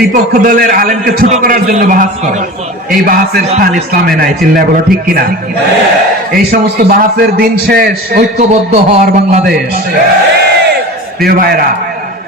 বিপক্ষ দলের আলেমকে ছোট করার জন্য বাহাস করে। এই বাহাসের স্থান ইসলামে নাই, চিল্লা বলো ঠিক কিনা? এই সমস্ত বাহাসের দিন শেষ, ঐক্যবদ্ধ হওয়ার বাংলাদেশ। প্রিয় ভাইরা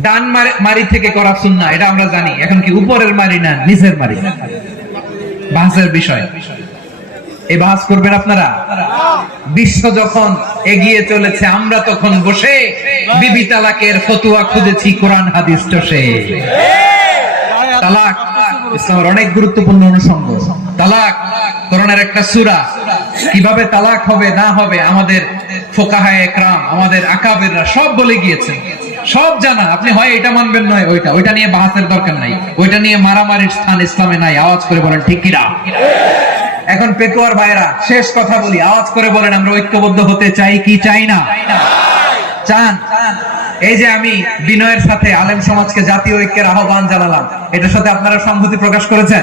ডান মারি- থেকে করা সুন্না, এটা আমরা জানি। এখন কি উপরের মারি না নিচের মারি? বাহাসের বিষয়। এই বাহাস করবেন আপনারা? বিশ্ব যখন এগিয়ে চলেছে, আমরা তখন বসে বিবি তালাকের ফতুয়া খুঁজেছি, কোরআন হাদিস চষে। তালাক ইসলামের অনেক গুরুত্বপূর্ণ অনুষঙ্গ। তালাক কোরআনের একটা সূরা। কীভাবে তালাক হবে, না হবে, আমাদের ফোকাহায় একরাম আমাদের আকাবেররা সব বলে গিয়েছে। সব জানা। আপনি হয় এটা মানবেন নয়, ওইটা। ওইটা নিয়ে বাহাসের দরকার নাই। ওইটা নিয়ে মারামারির স্থান ইসলামে নাই। আওয়াজ করে বলেন, ঠিক কিনা? এখন পেকুয়ার ভাইরা শেষ কথা বলি। আওয়াজ করে বলেন, আমরা ঐক্যবদ্ধ হতে চাই কি চাই না? চান? এই যে আমি বিনয়ের সাথে আলেম সমাজকে জাতীয় ঐক্যের আহ্বান জানালাম, এটার সাথে আপনারা সংহতি প্রকাশ করেছেন?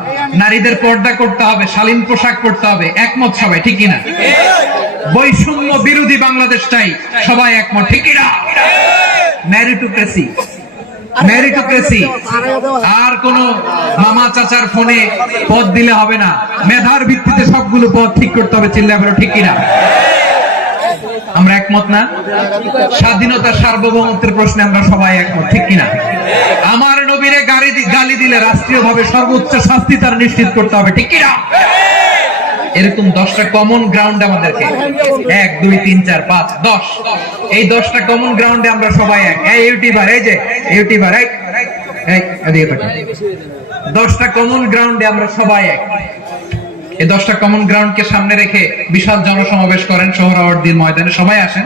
নারীদের পর্দা করতে হবে, শালীন পোশাক পরতে হবে, একমত সবাই, ঠিক কিনা? বৈষম্য বিরোধী বাংলাদেশটাই সবাই একমত, ঠিক কিনা? ম্যারিটোক্রেসি আর কোন মামা চাচার ফোনে পদ দিলে হবে না। মেধার ভিত্তিতে সবগুলো পদ ঠিক করতে হবে চিল্লা বলো, ঠিক কিনা? আমরা একমত না? স্বাধীনতা সার্বভৌমত্বের প্রশ্নে আমরা সবাই একমত, ঠিক কিনা? গালি দিলে রাষ্ট্রীয় ভাবে সর্বোচ্চ শাস্তি তার নিশ্চিত করতে হবে, ঠিক কিনা? এরকম দশটা কমন গ্রাউন্ড আমাদেরকে। এক, দুই, তিন, চার, পাঁচ, দশ। এই দশটা কমন গ্রাউন্ডে আমরা সবাই এক। এই ইউটিউবার, এই যে ইউটিউবার, এই। দশটা কমন গ্রাউন্ডে আমরা সবাই এক। এই দশটা কমন গ্রাউন্ডকে সামনে রেখে বিশাল জনসমাবেশ করেন সোহরাওয়ার্দীর ময়দানে। সবাই আসেন।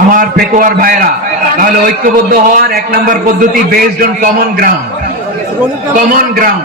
আমার পেকুয়ার ভাইরা, তাহলে ঐক্যবদ্ধ হওয়ার এক নম্বর পদ্ধতি based on common ground common ground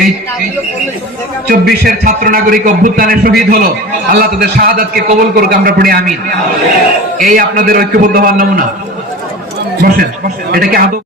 এই চব্বিশের ছাত্র নাগরিক অভ্যুত্থানে শহীদ হলো। আল্লাহ তাদের শাহাদাতকে কবল করুক, আমরা পড়ি আমিন। এই আপনাদের ঐক্যবদ্ধ হওয়ার নমুনা। বসেন এটাকে আদৌ